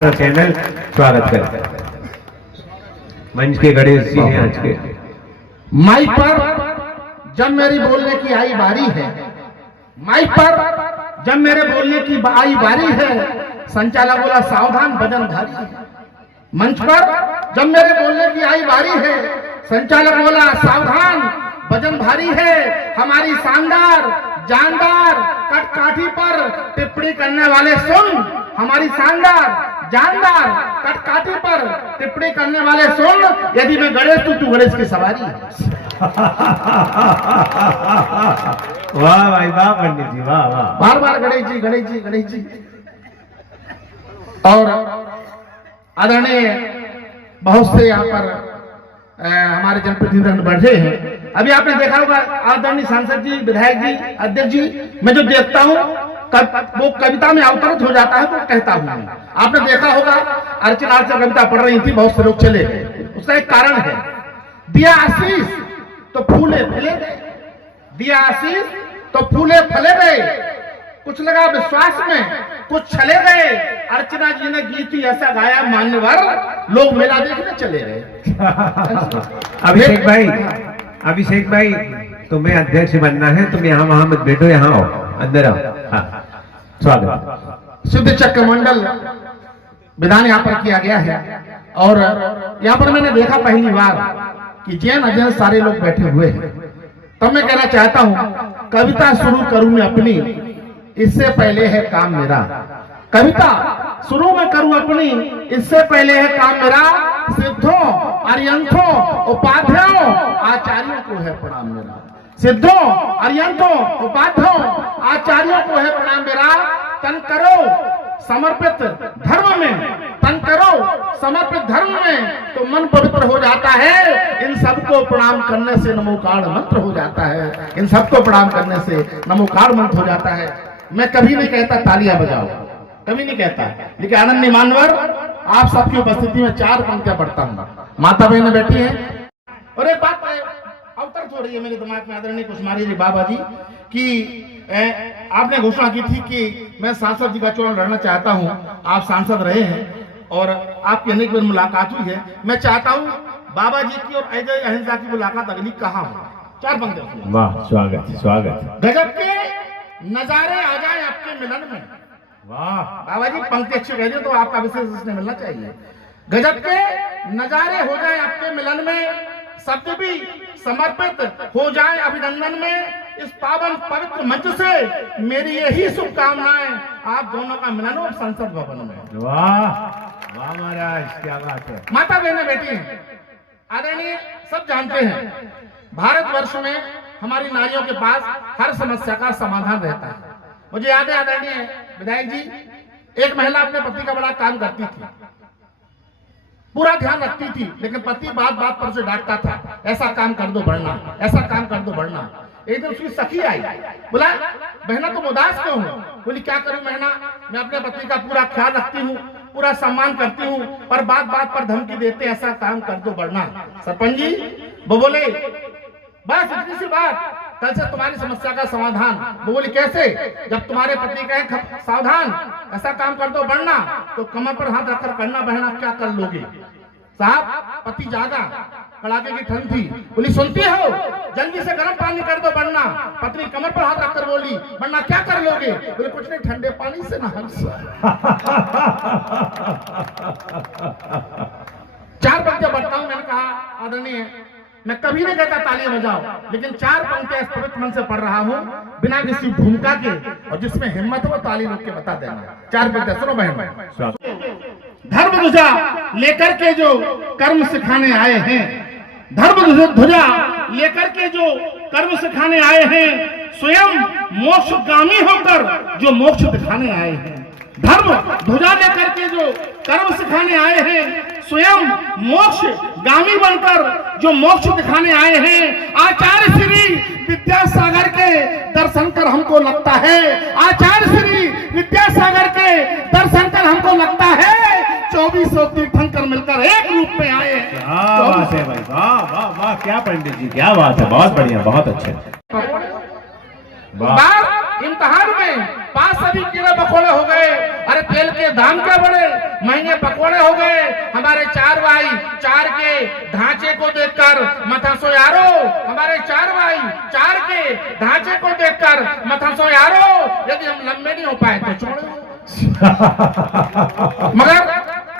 Channel स्वागत करें। मंच के गणेश जी हैं आज के। माइक पर जब मेरी बोलने की आई बारी है, माइक पर जब मेरे बोलने की आई बारी है, संचालक बोला सावधान वजन भारी है। मंच पर जब मेरे बोलने की आई बारी है, संचालक बोला सावधान वजन भारी है। हमारी शानदार जानदार कटकाठी पर टिप्पणी करने वाले सुन, हमारी शानदार जानदार कटकाठी पर टिप्पणी करने वाले सुन। यदि मैं गणेश तू गणेश की सवारी है। वाह भाई वाह पंडित जी वाह वाह। बार बार गणेश जी गणेश जी गणेश जी। और आदरणीय बहुत से यहाँ पर हमारे जनप्रतिनिधि बैठे हैं। अभी आपने देखा होगा आदरणीय सांसद जी, विधायक जी, अध्यक्ष जी, मैं जो देखता हूँ वो कविता में अवतरित हो जाता है वो कहता हूँ। आपने देखा होगा अर्चना से कविता पढ़ रही थी, बहुत से लोग चले गए। उसका एक कारण है, दिया आशीष तो फूले फले गए, दिया आशीष तो फूले फले गए, कुछ लगा विश्वास में कुछ चले गए। अर्चना जी ने गीत ही ऐसा गाया मान्यवर, लोग मेला देखने चले गए। अभिषेक भाई तुम्हें अध्यक्ष बनना है, तुम यहाँ वहां मत बैठो, यहाँ आओ, अंदर आओ। हाँ, स्वागत। शुद्ध चक्र मंडल विधान यहाँ पर किया गया है। और यहाँ पर मैंने देखा पहली बार कि जैन अजैन सारे लोग बैठे हुए हैं। तब मैं कहना चाहता हूँ कविता शुरू करूं मैं अपनी, इससे पहले है काम मेरा। कविता शुरू में करूं अपनी, इससे पहले है काम मेरा। सिद्धों अरियंथों उपाध्यायों आचार्यों को है प्रणाम मेरा। सिद्धों अरियंथों उपाध्यायों आचार्यों को है प्रणाम मेरा। तन करो समर्पित धर्म में, तन करो समर्पित धर्म में तो मन पवित्र हो जाता है। इन सबको प्रणाम करने से नमोकार मंत्र हो जाता है, इन सबको प्रणाम करने से नमोकार मंत्र हो जाता है। मैं कभी नहीं कहता तालियां बजाओ, कभी नहीं कहता, लेकिन आनंदी मानवर आप सबकी उपस्थिति में 4 पंक्तियां पढ़ता हूँ। माता बहनें बैठी हैं। और एक बात अवतरित हो रही है मेरे दिमाग में आदरणीय कुसुमारी जी बाबा जी कि आपने घोषणा की थी कि मैं सांसद जी का चुनाव लड़ना चाहता हूं। आप सांसद रहे हैं और आपकी अनेक बार मुलाकात हुई है। मैं चाहता हूं बाबा जी की और अजय अहिंसा की मुलाकात अगली कहाँ हो। 4 पंक्तियां। वाह स्वागत स्वागत। गजब के नजारे आ जाए आपके मिलन में। वाह बाबा जी पंक्ति अच्छी कह दी तो आपका विशेष उसने मिलना चाहिए। गजब के नजारे हो जाए आपके मिलन में, शब्द भी समर्पित हो जाए अभिनंदन में। इस पावन पवित्र मंच से मेरी यही शुभकामनाएं, आप दोनों का मिलन हो संसद भवन में। वाह वाह महाराज क्या बात है। माता बहनें बैठी हैं। आदरणीय सब जानते हैं भारतवर्ष में हमारी नारियों के पास हर समस्या का समाधान रहता है। मुझे याद है आदरणीय विधायक जी, एक महिला अपने पति का बड़ा काम करती थी, पूरा ध्यान रखती थी, लेकिन पति बात बात पर उसे डांटता था, ऐसा काम कर दो बढ़ना, ऐसा काम कर दो बढ़ना। एक दिन उसकी सखी आई, बोला बहना तुम उदास क्यों हो? बोली क्या करूं बहना, मैं अपने पति का पूरा ख्याल रखती हूँ, पूरा सम्मान करती हूँ, पर बात बात पर धमकी देते ऐसा काम कर दो बढ़ना। सरपंच जी वो बोले बस इतनी सी बात, कल से तुम्हारी समस्या का समाधान। वो बोली कैसे? जब तुम्हारे पति कहे सावधान ऐसा काम कर दो बढ़ना, तो कमर पर हाथ रखकर करना बहना क्या कर लोगे? साहब पति जागा, कड़ाके की ठंड थी, बोली सुनती हो जल्दी से गर्म पानी कर दो बढ़ना। पत्नी कमर पर हाथ रखकर बोली बढ़ना क्या कर लोगे? बोले कुछ नहीं ठंडे पानी से नहा। 4 पंक्तियां पढ़ता हूं। मैंने कहा आदरणीय मैं कभी नहीं कहता तालियां बजाओ, लेकिन 4 पंक्तियां इस पवित्र मन से पढ़ रहा हूं बिना किसी भूमिका के, और जिसमें हिम्मत हो ताली रोक के बता देना। 4 पंक्तियां सुनो बहन। धर्म ध्वजा लेकर के जो कर्म सिखाने आए हैं, धर्म ध्वजा लेकर के जो कर्म सिखाने आए हैं, स्वयं मोक्षगामी होकर जो मोक्ष दिखाने आए हैं। धर्म ध्वजा लेकर के जो कर्म सिखाने आए हैं, स्वयं मोक्ष गामी बनकर जो मोक्ष दिखाने आए हैं। आचार्य श्री विद्यासागर के दर्शन कर हमको लगता है, आचार्य श्री विद्यासागर के दर्शन कर हमको लगता है 2400 तीर्थंकर मिलकर एक रूप में आए। क्या बात है भाई, वाह वाह वाह, क्या पंडित जी क्या बात है, बहुत बढ़िया बहुत अच्छे। बात इम्तिहान में पास सभी कीड़े मकोड़े हो गए। अरे तेल के दाम क्या बढ़े, महंगे पकौड़े हो गए। हमारे चार भाई चार के ढांचे को देखकर मथा सो यारो, हमारे चार भाई चार के ढांचे को देखकर मथा सो यारो, यदि हम लंबे नहीं हो पाए तो छोड़ो। मगर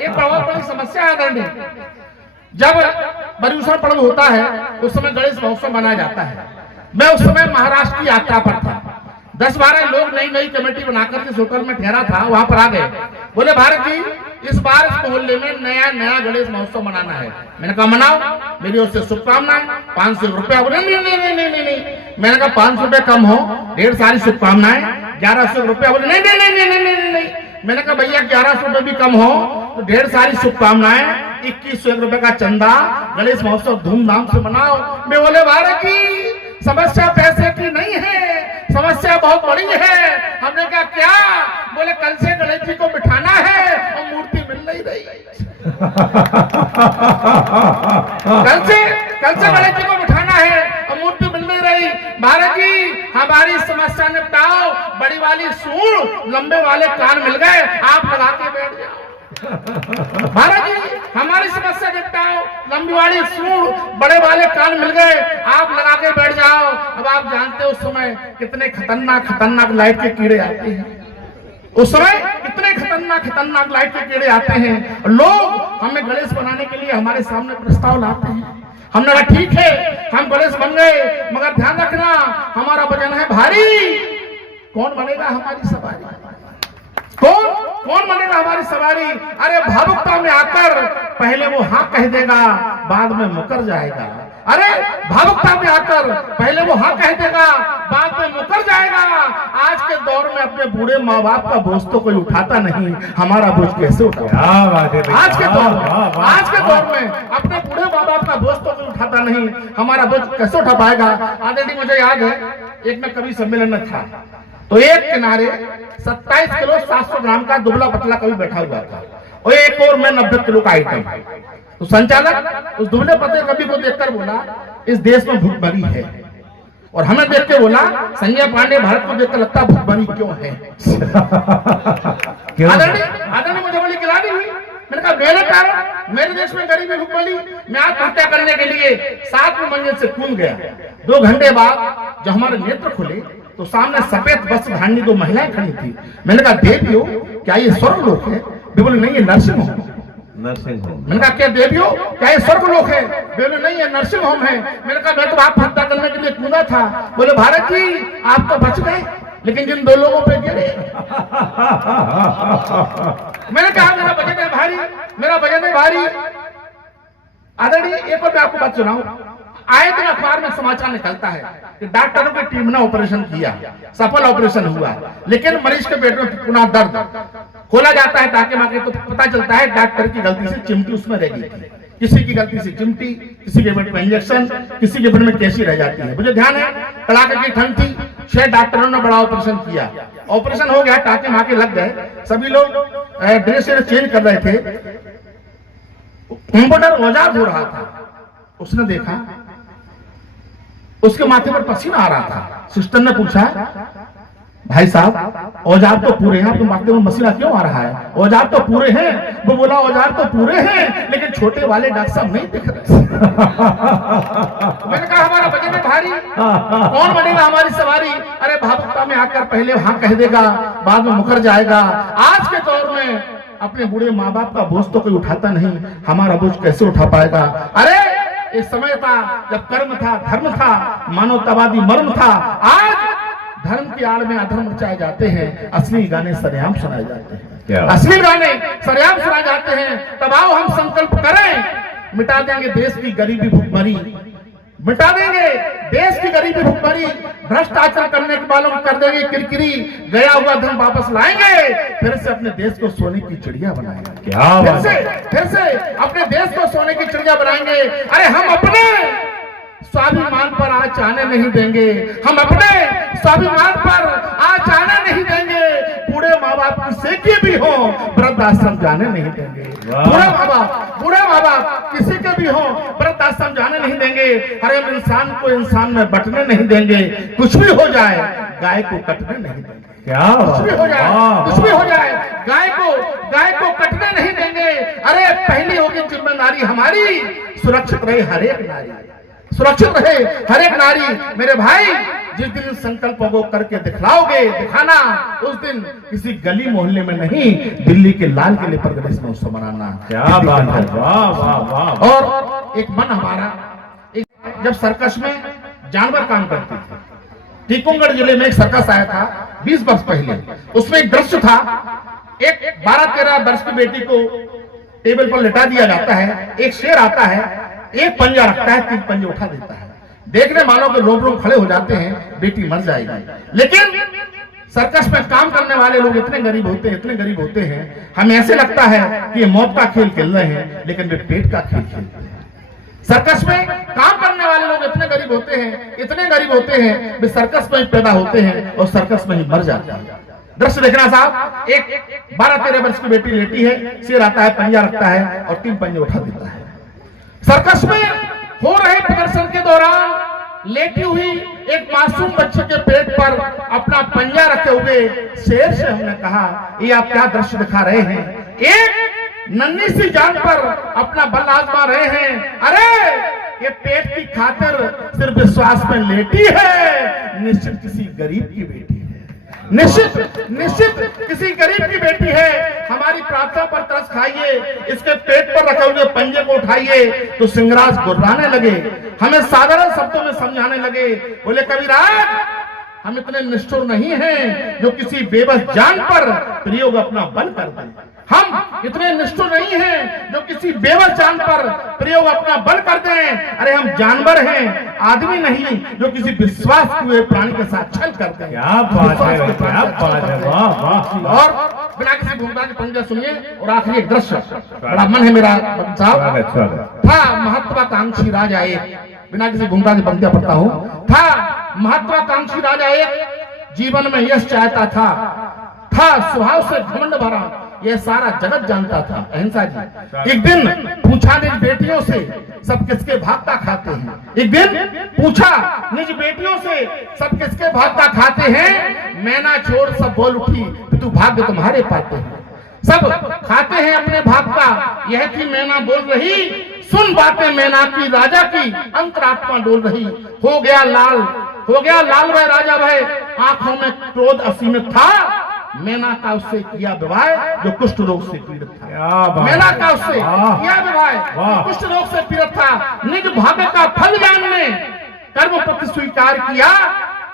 एक बहुत बड़ी समस्या है आदरणीय, जब पर्यूषण पर्व होता है उस समय गणेश महोत्सव मनाया जाता है। मैं उस समय महाराष्ट्र की यात्रा पर था, 10-12 लोग नई नई कमेटी बनाकर जिस होटल में ठहरा था वहां पर आ गए। बोले भारत जी इस बार इस मोहल्ले में नया नया गणेश महोत्सव मनाना है। मैंने कहा मनाओ, मेरी ओर से शुभकामनाएं। 500 रुपया। बोले नहीं नहीं नहीं नहीं नहीं। मैंने कहा 500 रुपये कम हो, ढेर सारी शुभकामनाएं। 1100 रुपया। बोले नहीं नहीं नहीं नहीं नहीं नहीं। मैंने कहा भैया 1100 रुपये भी कम हो तो ढेर सारी शुभकामनाएं। 2100 रुपये का चंदा, गणेश महोत्सव धूमधाम से मनाओ। मैं बोले भारत जी समस्या पैसे की नहीं है, समस्या बहुत बड़ी है। हमने कहा क्या? बोले कल से गणेश जी को बिठाना है और मूर्ति मिल नहीं रही। कल से गणेश जी को बिठाना है और मूर्ति मिल नहीं रही। भारत जी हमारी समस्या निपटाओ, बड़ी वाली सूंड लंबे वाले कान मिल गए, आप लगा के बैठ जाओ। भारत जी हमारी समस्या निपटाओ, लंबी वाली सूंड बड़े वाले कान मिल गए, आप लगा के बैठ जाओ। अब आप जानते हो उस समय कितने खतरनाक लाइट के कीड़े आते हैं। उस समय कितने खतरनाक लाइट के कीड़े आते हैं। लोग हमें गणेश बनाने के लिए हमारे सामने प्रस्ताव लाते हैं। हमने कहा ठीक है हम गणेश बन गए, मगर ध्यान रखना हमारा वजन है भारी। कौन बनेगा हमारी सवारी? कौन बनेगा हमारी सवारी? अरे भावुकता में आकर पहले वो हाँ कह देगा, बाद में मुकर जाएगा। अरे भावुकता में आकर पहले वो हाँ कह देगा, बाद में मुकर जाएगा। आज के दौर में अपने बूढ़े माँ बाप का बोझ तो कोई उठाता नहीं, हमारा बोझ कैसे उठाएगा? आज के दौर में अपने बूढ़े माँ बाप का बोझ तो कोई उठाता नहीं, हमारा बोझ कैसे उठा पाएगा? आदरणीय मुझे याद है एक में कवि सम्मेलन में था तो एक किनारे 27 किलो 700 ग्राम का दुबला पतला कवि बैठा हुआ था और एक और मैं 90 किलो का आइटम। तो संचालक उस दुबले पतले कवि को देखकर बोला इस देश में भूखमरी है, और हमें देख के बोला संजय पांडे भारत को देखकर लगता भूखमरी क्यों है? आदरणीय मुझे बड़ी गिलानी हुई। मैंने कहा मेरे कारण मेरे देश में गरीबी भूखमरी। मैं आत्महत्या करने के लिए 7वीं मंजिल से कूद गया। 2 घंटे बाद जब हमारे नेत्र खुले तो सामने सफेद वस्त्र धारणी 2 महिलाएं खड़ी थी। मैंने कहा देवियों क्या ये स्वर्ग लोक है? बोले नहीं ये नर्सिंग होम। मैंने कहा क्या देवियों क्या ये स्वर्ग लोक है? बोले नहीं ये नर्सिंग होम है। मैंने कहा मैं तो आत्महत्या करने के लिए कूदा था। बोले भारत जी आप तो बच गए, लेकिन जिन 2 लोगों पे गिरे। मैंने कहा मेरा वजन है भारी, मेरा वजन है भारी। आदरणीय एक और मैं आपको बात सुनाऊं। आए दिन अखबार में समाचार निकलता है कि डॉक्टरों की टीम ने ऑपरेशन किया, सफल ऑपरेशन हुआ, लेकिन मरीज के पेट में पुनः दर्द। खोला जाता है ताकि माके तो पता चलता है डॉक्टर की गलती से चिमटी उसमें रह गई थी। किसी की गलती से चिमटी, किसी के पेट में इंजेक्शन, किसी के पेट में कैसी रह जाती है। मुझे ध्यान है कड़ाके की ठंड थी, 6 डॉक्टरों ने बड़ा ऑपरेशन किया। ऑपरेशन हो गया, टाके माके लग गए, सभी लोग ड्रेस चेंज कर रहे थे। कंप्यूटर औजार हो रहा था, उसने देखा उसके माथे पर पसीना आ रहा था। सिस्टर ने पूछा भाई साहब औजार तो पूरे हैं, आपके माथे में पसीना क्यों आ रहा है? औजार तो पूरे हैं। वो बोला औजार तो पूरे हैं लेकिन छोटे वाले डॉक्टर साहब नहीं दिख रहे। मैंने कहा हमारा वजन है भारी, कौन बनेगा हमारी सवारी? अरे भावुकता में आकर पहले हाँ कह देगा, बाद में मुकर जाएगा। आज के दौर में अपने बूढ़े माँ बाप का बोझ तो कोई उठाता नहीं, हमारा बोझ कैसे उठा पाएगा? अरे एक समय था जब कर्म था, धर्म था, मानवतावादी मर्म था। आज धर्म की आड़ में अधर्म मचाए जाते हैं, असली गाने सरेआम सुनाए जाते हैं। असली गाने सरेआम सुनाए जाते हैं। तब आओ हम संकल्प करें, मिटा देंगे देश की गरीबी भुखमरी, मिटा देंगे देश की गरीबी भुखमरी। भ्रष्ट आचरण करने के वालों को कर देंगे किरकिरी, गया हुआ धन वापस लाएंगे, फिर से अपने देश को सोने की चिड़िया बनाएंगे। फिर से अपने देश को सोने की चिड़िया बनाएंगे। अरे हम अपने स्वाभिमान पर आज आने नहीं देंगे, हम अपने स्वाभिमान पर आज आने नहीं देंगे। बूढ़े माँ बाप किसी के भी हो वृद्धाश्रम जाने नहीं देंगे। बूढ़े माँ बाप किसी के भी हो वृद्धाश्रम जाने नहीं देंगे। हर एक इंसान को इंसान में बंटने नहीं देंगे। कुछ भी हो जाए गाय को कटने नहीं देंगे। क्या कुछ भी हो जाए गाय को कटने नहीं देंगे। अरे पहली होगी जिम्मेदारी हमारी, सुरक्षित रहे हर एक नारी, सुरक्षित रहे हर एक नारी। मेरे भाई, जिस दिन संकल्पों को करके दिखलाओगे, दिखाना, उस दिन किसी गली मोहल्ले में नहीं, दिल्ली के लाल किले पर गणेश महोत्सव मनाना। क्या बात है, वाह वाह वाह। और एक मन हमारा, जब सर्कस में जानवर काम करते थे, टीकमगढ़ जिले में एक सर्कस आया था 20 वर्ष पहले। उसमें एक दृश्य था, एक 12-13 वर्ष की बेटी को टेबल पर लिटा दिया जाता है, एक शेर आता है, एक पंजा रखता है, 3 पंजे उठा देता है। देखने वालों के रोम खड़े हो जाते हैं, बेटी मर जाएगी। लेकिन सर्कस में काम करने वाले लोग इतने गरीब होते हैं, हमें ऐसे लगता है कि ये मौत का खेल खेल रहे हैं, लेकिन वे पेट का खेल खेलते हैं। सर्कस में काम करने वाले लोग इतने गरीब होते हैं, वे सर्कस में ही पैदा होते हैं और सर्कस में ही मर जाते हैं। दृश्य देखना साहब, एक 12-13 वर्ष की बेटी लेटी है, शेर आता है, पंजा रखता है और 3 पंजे उठा देता है। सर्कस में हो रहे प्रदर्शन के दौरान लेटी हुई एक मासूम बच्चे के पेट पर अपना पंजा रखे हुए शेर से हमने कहा, ये आप क्या दृश्य दिखा रहे हैं? एक नन्ही सी जान पर अपना बल आजमा रहे हैं। अरे ये पेट की खातिर सिर्फ विश्वास में लेटी है, निश्चित किसी गरीब की बेटी है, निश्चित किसी गरीब की बेटी है। हमारी प्रार्थना पर तरस खाइए, इसके पेट पर रखे हुए पंजे को उठाइए तो सिंगराज गुर्राने लगे, हमें साधारण शब्दों में समझाने लगे। बोले कविराज, हम इतने निष्ठुर नहीं हैं जो किसी बेबस जान पर प्रयोग अपना बल कर दें। हम इतने निष्ठुर नहीं हैं जो किसी बेबस जान पर प्रयोग अपना बल कर दें। अरे हम जानवर हैं, आदमी नहीं जो किसी विश्वास हुए प्राणी के साथ छल करते हैं। क्या बात है, क्या बात है, वाह वाह। और बिना किसी भूमिका के पंजा सुनिए। और आखिरी एक दृश्य, बड़ा मन है मेरा साहब, था महत्वाकांक्षी राजा एक, बिना किसी भूमिका की पंक्तियां पढ़ता हूं। था महत्वाकांक्षी राजा एक, जीवन में यश चाहता था स्वभाव से घमंड भरा, यह सारा जगत जानता था। अहिंसा जी, एक दिन पूछा निज बेटियों से, सब किसके भाग का खाते हैं? एक दिन पूछा निज बेटियों से, सब किसके भाग का खाते हैं? मैना छोड़ सब बोल उठी, तू भाग्य तुम्हारे पाते हैं। सब खाते हैं अपने भाग का, यह थी मैना बोल रही, सुन बातें मैना की, राजा की अंतरात्मा डोल रही। हो गया लाल भाई राजा भाई, आंखों में क्रोध असीमित था। मैना का उससे किया विवाह जो कुष्ठ रोग से पीड़ित था। मैना का उससे किया विवाह जो कुष्ठ रोग से पीड़ित था। निज भाग्य का फल जानने कर्म पति स्वीकार किया,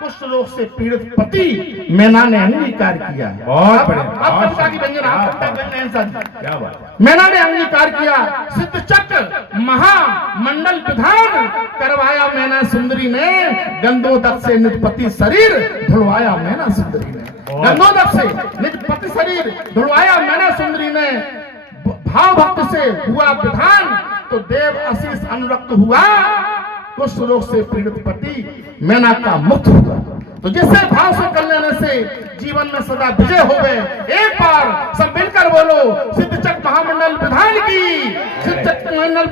कुष्ठ रोग से पीड़ित पति मैना ने अंगीकार किया। बहुत बढ़िया, मैना ने अंगीकार किया। सिद्ध चक्र महामंडल विधान करवाया मैना सुंदरी ने, गंधोदक से निजपति शरीर धुलवाया मैना सुंदरी ने। गंधोदक से निजपति शरीर धुलवाया मैना सुंदरी ने। भाव भक्त से हुआ विधान तो देव आशीष अनुरक्त हुआ, कुष्ठ रोग से पीड़ित पति मैना का मुक्त हुआ। तो जिससे भाव से कर लेने से जीवन में सदा विजय हो गए। एक बार सब मिलकर बोलो, सिद्ध चक्र महामंडल विधान की, सिद्ध चक्र महामंडल